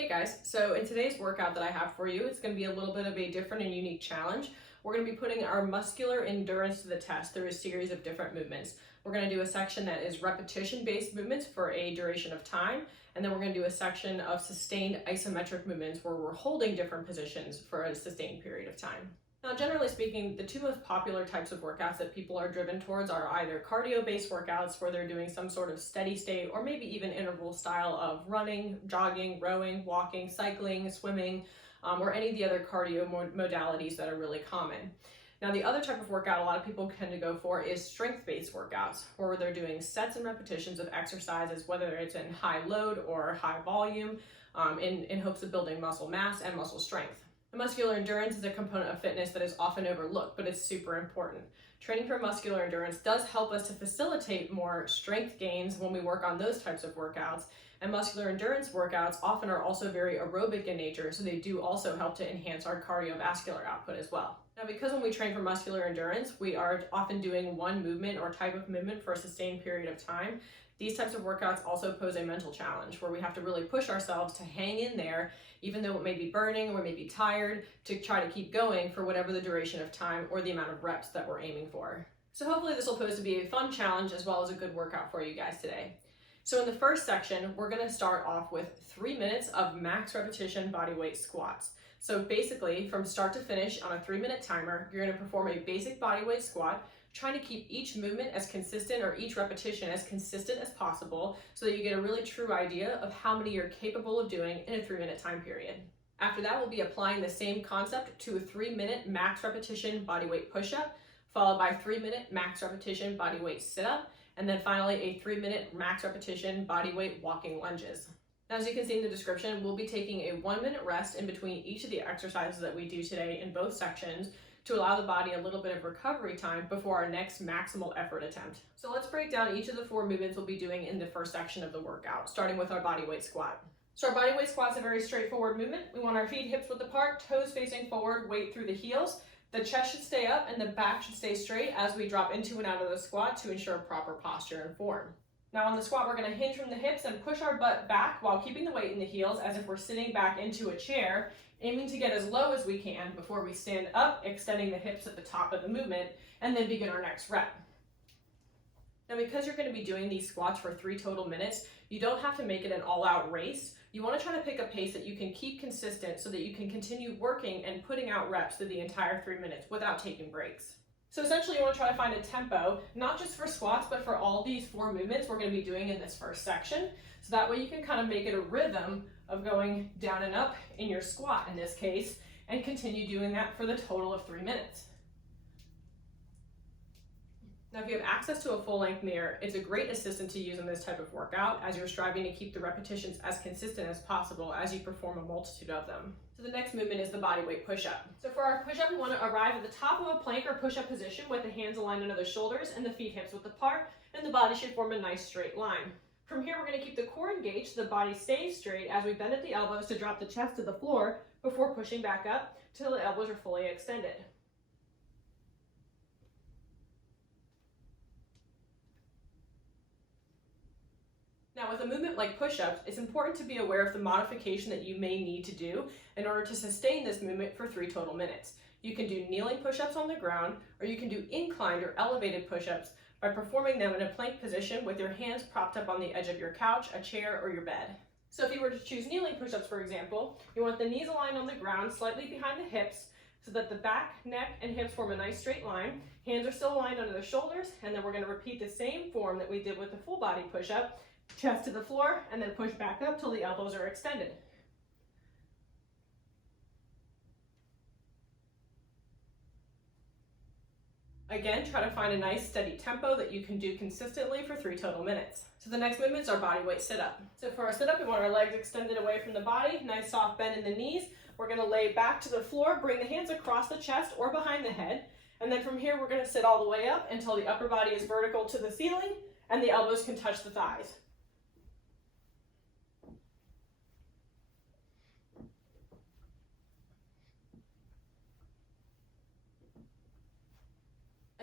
Hey guys, so in today's workout that I have for you, it's going to be a little bit of a different and unique challenge. We're going to be putting our muscular endurance to the test through a series of different movements. We're going to do a section that is repetition-based movements for a duration of time, and then we're going to do a section of sustained isometric movements where we're holding different positions for a sustained period of time. Now, generally speaking, the two most popular types of workouts that people are driven towards are either cardio-based workouts where they're doing some sort of steady state or maybe even interval style of running, jogging, rowing, walking, cycling, swimming, or any of the other cardio modalities that are really common. Now, the other type of workout a lot of people tend to go for is strength-based workouts, where they're doing sets and repetitions of exercises, whether it's in high load or high volume, in hopes of building muscle mass and muscle strength. The muscular endurance is a component of fitness that is often overlooked, but it's super important. Training for muscular endurance does help us to facilitate more strength gains when we work on those types of workouts, and muscular endurance workouts often are also very aerobic in nature, so they do also help to enhance our cardiovascular output as well. Now, because when we train for muscular endurance, we are often doing one movement or type of movement for a sustained period of time, these types of workouts also pose a mental challenge where we have to really push ourselves to hang in there, even though it may be burning or we may be tired, to try to keep going for whatever the duration of time or the amount of reps that we're aiming for. So hopefully this will pose to be a fun challenge as well as a good workout for you guys today. So in the first section, we're going to start off with 3 minutes of max repetition bodyweight squats. So basically, from start to finish on a 3-minute timer, you're going to perform a basic bodyweight squat, trying to keep each movement as consistent or each repetition as consistent as possible so that you get a really true idea of how many you're capable of doing in a 3-minute time period. After that, we'll be applying the same concept to a 3-minute max repetition bodyweight push-up, followed by 3-minute max repetition bodyweight sit-up, and then finally a 3-minute max repetition bodyweight walking lunges. Now, as you can see in the description, we'll be taking a 1-minute rest in between each of the exercises that we do today in both sections to allow the body a little bit of recovery time before our next maximal effort attempt. So let's break down each of the 4 movements we'll be doing in the first section of the workout, starting with our bodyweight squat. So our bodyweight squat is a very straightforward movement. We want our feet hips width apart, toes facing forward, weight through the heels. The chest should stay up and the back should stay straight as we drop into and out of the squat to ensure proper posture and form. Now on the squat, we're going to hinge from the hips and push our butt back while keeping the weight in the heels as if we're sitting back into a chair, aiming to get as low as we can before we stand up, extending the hips at the top of the movement, and then begin our next rep. Now, because you're going to be doing these squats for 3 total minutes, you don't have to make it an all-out race. You want to try to pick a pace that you can keep consistent so that you can continue working and putting out reps through the entire 3 minutes without taking breaks. So essentially, you want to try to find a tempo, not just for squats, but for all these 4 movements we're going to be doing in this first section. So that way you can kind of make it a rhythm of going down and up in your squat in this case, and continue doing that for the total of 3 minutes. Now, if you have access to a full-length mirror, it's a great assistant to use in this type of workout as you're striving to keep the repetitions as consistent as possible as you perform a multitude of them. So the next movement is the bodyweight push-up. So for our push-up, we want to arrive at the top of a plank or push-up position with the hands aligned under the shoulders and the feet hips width apart, and the body should form a nice straight line. From here, we're going to keep the core engaged so the body stays straight as we bend at the elbows to drop the chest to the floor before pushing back up till the elbows are fully extended. Now, with a movement like push-ups, it's important to be aware of the modification that you may need to do in order to sustain this movement for 3 total minutes. You can do kneeling push-ups on the ground, or you can do inclined or elevated push-ups by performing them in a plank position with your hands propped up on the edge of your couch, a chair, or your bed. So if you were to choose kneeling push-ups, for example, you want the knees aligned on the ground slightly behind the hips so that the back, neck, and hips form a nice straight line. Hands are still aligned under the shoulders, and then we're going to repeat the same form that we did with the full body push-up, chest to the floor, and then push back up till the elbows are extended. Again, try to find a nice steady tempo that you can do consistently for 3 total minutes. So the next movement is our bodyweight sit-up. So for our sit-up, we want our legs extended away from the body, nice soft bend in the knees. We're going to lay back to the floor, bring the hands across the chest or behind the head, and then from here we're going to sit all the way up until the upper body is vertical to the ceiling and the elbows can touch the thighs.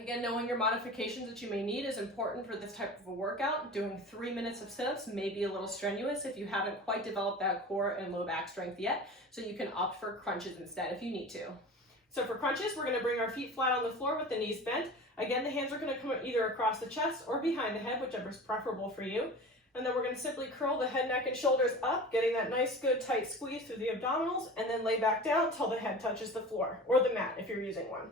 again, knowing your modifications that you may need is important for this type of a workout. Doing 3 minutes of sit-ups may be a little strenuous if you haven't quite developed that core and low back strength yet, so you can opt for crunches instead if you need to. So for crunches, we're going to bring our feet flat on the floor with the knees bent. Again, the hands are going to come either across the chest or behind the head, whichever is preferable for you. And then we're going to simply curl the head, neck, and shoulders up, getting that nice, good, tight squeeze through the abdominals, and then lay back down until the head touches the floor, or the mat if you're using one.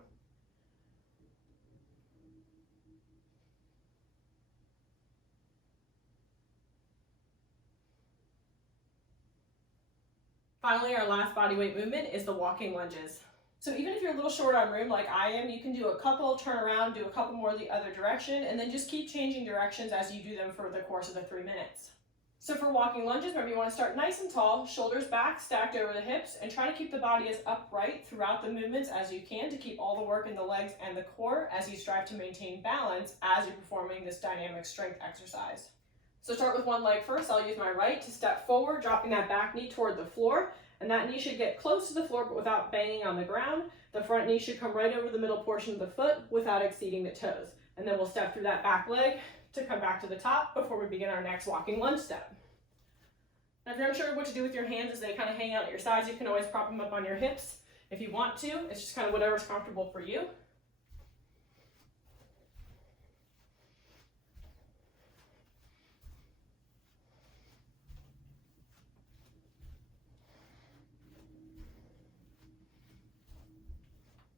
Finally, our last body weight movement is the walking lunges. So even if you're a little short on room like I am, you can do a couple, turn around, do a couple more the other direction, and then just keep changing directions as you do them for the course of the 3 minutes. So for walking lunges, remember you want to start nice and tall, shoulders back, stacked over the hips, and try to keep the body as upright throughout the movements as you can to keep all the work in the legs and the core as you strive to maintain balance as you're performing this dynamic strength exercise. So start with one leg first. I'll use my right to step forward, dropping that back knee toward the floor. And that knee should get close to the floor but without banging on the ground. The front knee should come right over the middle portion of the foot without exceeding the toes. And then we'll step through that back leg to come back to the top before we begin our next walking lunge step. Now if you're unsure what to do with your hands as they kind of hang out at your sides, you can always prop them up on your hips if you want to. It's just kind of whatever's comfortable for you.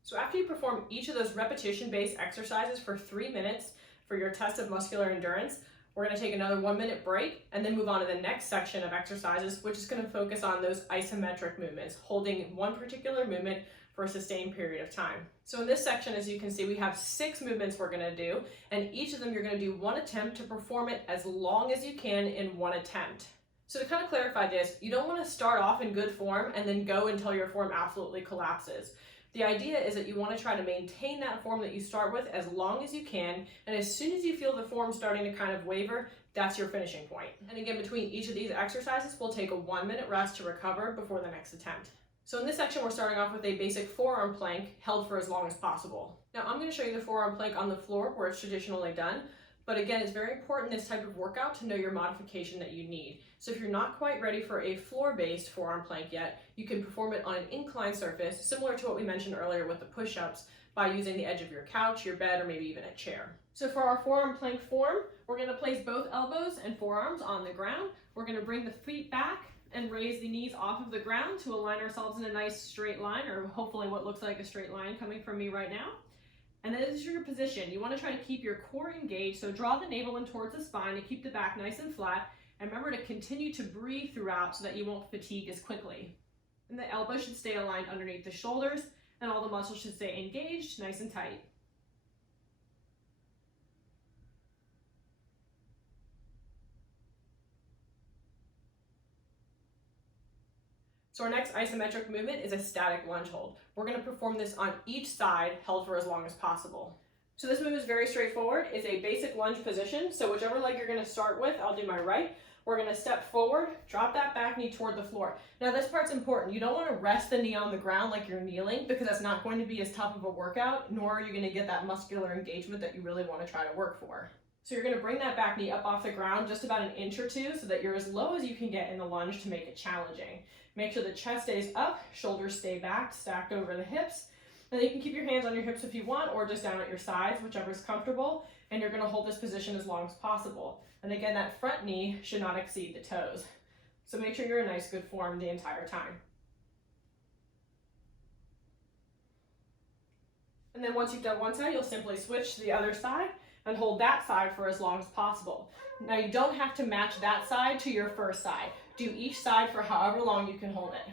So after you perform each of those repetition-based exercises for 3 minutes for your test of muscular endurance, we're going to take another 1 minute break and then move on to the next section of exercises, which is going to focus on those isometric movements, holding one particular movement for a sustained period of time. So in this section, as you can see, we have 6 movements we're going to do, and each of them you're going to do one attempt to perform it as long as you can in one attempt. So to kind of clarify this, you don't want to start off in good form and then go until your form absolutely collapses. The idea is that you want to try to maintain that form that you start with as long as you can, and as soon as you feel the form starting to kind of waver, that's your finishing point. And again, between each of these exercises, we'll take a 1 minute rest to recover before the next attempt. So in this section, we're starting off with a basic forearm plank held for as long as possible. Now I'm going to show you the forearm plank on the floor where it's traditionally done. But again, it's very important in this type of workout to know your modification that you need. So if you're not quite ready for a floor-based forearm plank yet, you can perform it on an inclined surface, similar to what we mentioned earlier with the push-ups, by using the edge of your couch, your bed, or maybe even a chair. So for our forearm plank form, we're going to place both elbows and forearms on the ground. We're going to bring the feet back and raise the knees off of the ground to align ourselves in a nice straight line, or hopefully what looks like a straight line coming from me right now. And then this is your position. You want to try to keep your core engaged, so draw the navel in towards the spine to keep the back nice and flat, and remember to continue to breathe throughout so that you won't fatigue as quickly. And the elbow should stay aligned underneath the shoulders, and all the muscles should stay engaged, nice and tight. So our next isometric movement is a static lunge hold. We're going to perform this on each side, held for as long as possible. So this move is very straightforward. It's a basic lunge position. So whichever leg you're going to start with, I'll do my right. We're going to step forward, drop that back knee toward the floor. Now this part's important. You don't want to rest the knee on the ground like you're kneeling, because that's not going to be as tough of a workout, nor are you going to get that muscular engagement that you really want to try to work for. So you're going to bring that back knee up off the ground just about an inch or two so that you're as low as you can get in the lunge to make it challenging. Make sure the chest stays up, shoulders stay back, stacked over the hips. And then you can keep your hands on your hips if you want, or just down at your sides, whichever is comfortable. And you're going to hold this position as long as possible. And again, that front knee should not exceed the toes. So make sure you're in nice, good form the entire time. And then once you've done one side, you'll simply switch to the other side and hold that side for as long as possible. Now you don't have to match that side to your first side. Do each side for however long you can hold it.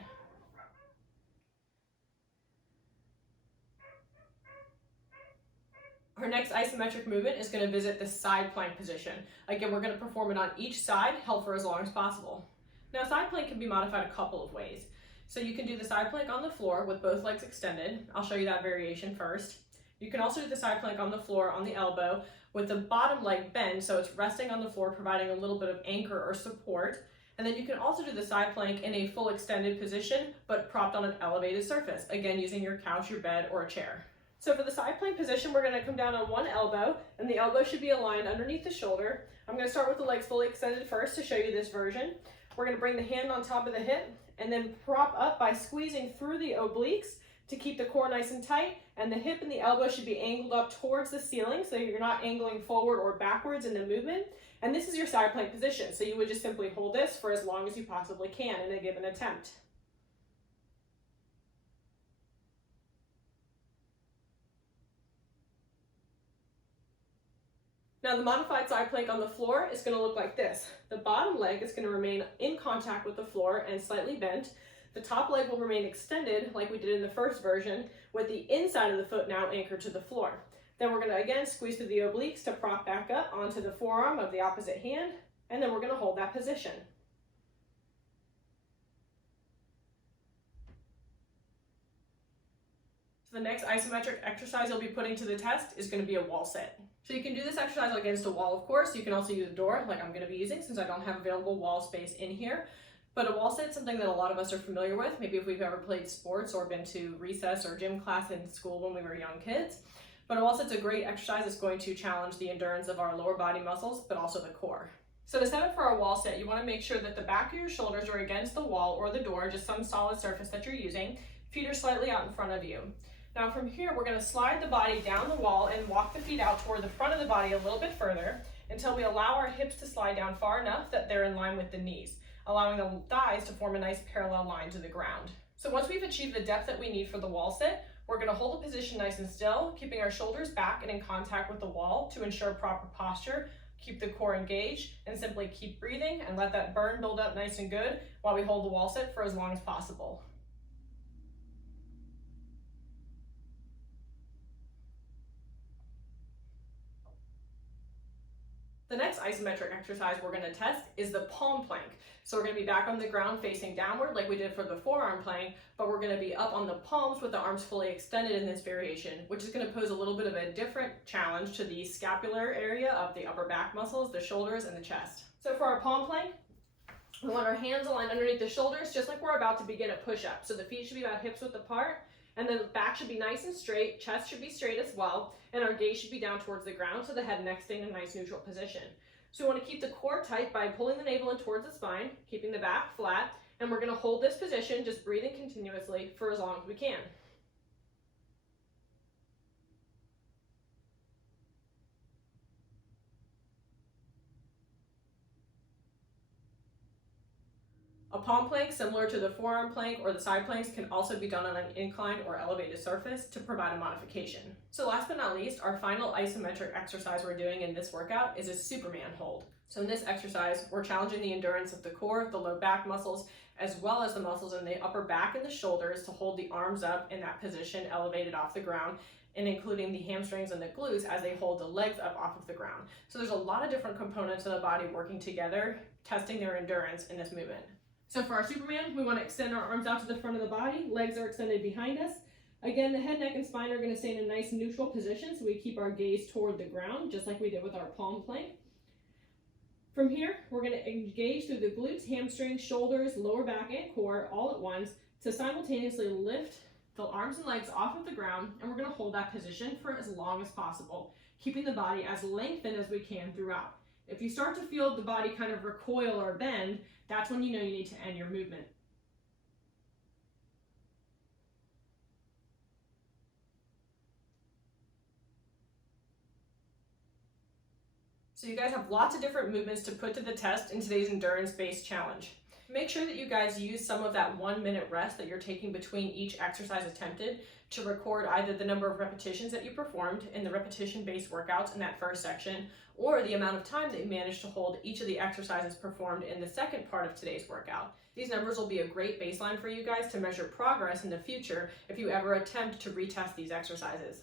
Our next isometric movement is going to visit the side plank position. Again, we're going to perform it on each side, held for as long as possible. Now, side plank can be modified a couple of ways. So you can do the side plank on the floor with both legs extended. I'll show you that variation first. You can also do the side plank on the floor on the elbow with the bottom leg bent, so it's resting on the floor, providing a little bit of anchor or support. And then you can also do the side plank in a full extended position, but propped on an elevated surface, again using your couch, your bed, or a chair. So for the side plank position, we're going to come down on one elbow, and the elbow should be aligned underneath the shoulder. I'm going to start with the legs fully extended first to show you this version. We're going to bring the hand on top of the hip and then prop up by squeezing through the obliques to keep the core nice and tight, and the hip and the elbow should be angled up towards the ceiling so you're not angling forward or backwards in the movement. And this is your side plank position, so you would just simply hold this for as long as you possibly can in a given attempt. Now the modified side plank on the floor is going to look like this. The bottom leg is going to remain in contact with the floor and slightly bent. The top leg will remain extended like we did in the first version, with the inside of the foot now anchored to the floor. Then we're going to again squeeze through the obliques to prop back up onto the forearm of the opposite hand, and then we're going to hold that position. So the next isometric exercise you'll be putting to the test is going to be a wall sit. So you can do this exercise against a wall, of course. You can also use a door like I'm going to be using since I don't have available wall space in here. But a wall sit is something that a lot of us are familiar with, maybe if we've ever played sports or been to recess or gym class in school when we were young kids. But a wall sit's a great exercise. It's going to challenge the endurance of our lower body muscles, but also the core. So to set up for a wall sit, you want to make sure that the back of your shoulders are against the wall or the door, just some solid surface that you're using. Feet are slightly out in front of you. Now from here, we're going to slide the body down the wall and walk the feet out toward the front of the body a little bit further until we allow our hips to slide down far enough that they're in line with the knees, allowing the thighs to form a nice parallel line to the ground. So once we've achieved the depth that we need for the wall sit, we're going to hold the position nice and still, keeping our shoulders back and in contact with the wall to ensure proper posture, keep the core engaged, and simply keep breathing and let that burn build up nice and good while we hold the wall sit for as long as possible. The next isometric exercise we're going to test is the palm plank. So we're going to be back on the ground facing downward like we did for the forearm plank, but we're going to be up on the palms with the arms fully extended in this variation, which is going to pose a little bit of a different challenge to the scapular area of the upper back muscles, the shoulders, and the chest. So for our palm plank, we want our hands aligned underneath the shoulders just like we're about to begin a push-up. So the feet should be about hips width apart, and then the back should be nice and straight, chest should be straight as well, and our gaze should be down towards the ground so the head and neck stay in a nice neutral position. So we want to keep the core tight by pulling the navel in towards the spine, keeping the back flat, and we're going to hold this position, just breathing continuously for as long as we can. A palm plank, similar to the forearm plank or the side planks, can also be done on an inclined or elevated surface to provide a modification. So last but not least, our final isometric exercise we're doing in this workout is a Superman hold. So in this exercise, we're challenging the endurance of the core, the low back muscles, as well as the muscles in the upper back and the shoulders to hold the arms up in that position elevated off the ground, and including the hamstrings and the glutes as they hold the legs up off of the ground. So there's a lot of different components of the body working together, testing their endurance in this movement. So for our Superman, we want to extend our arms out to the front of the body. Legs are extended behind us. Again, the head, neck, and spine are going to stay in a nice neutral position so we keep our gaze toward the ground, just like we did with our palm plank. From here, we're going to engage through the glutes, hamstrings, shoulders, lower back, and core all at once to simultaneously lift the arms and legs off of the ground, and we're going to hold that position for as long as possible, keeping the body as lengthened as we can throughout. If you start to feel the body kind of recoil or bend, that's when you know you need to end your movement. So you guys have lots of different movements to put to the test in today's endurance-based challenge. Make sure that you guys use some of that 1 minute rest that you're taking between each exercise attempted to record either the number of repetitions that you performed in the repetition-based workouts in that first section, or the amount of time that you managed to hold each of the exercises performed in the second part of today's workout. These numbers will be a great baseline for you guys to measure progress in the future if you ever attempt to retest these exercises.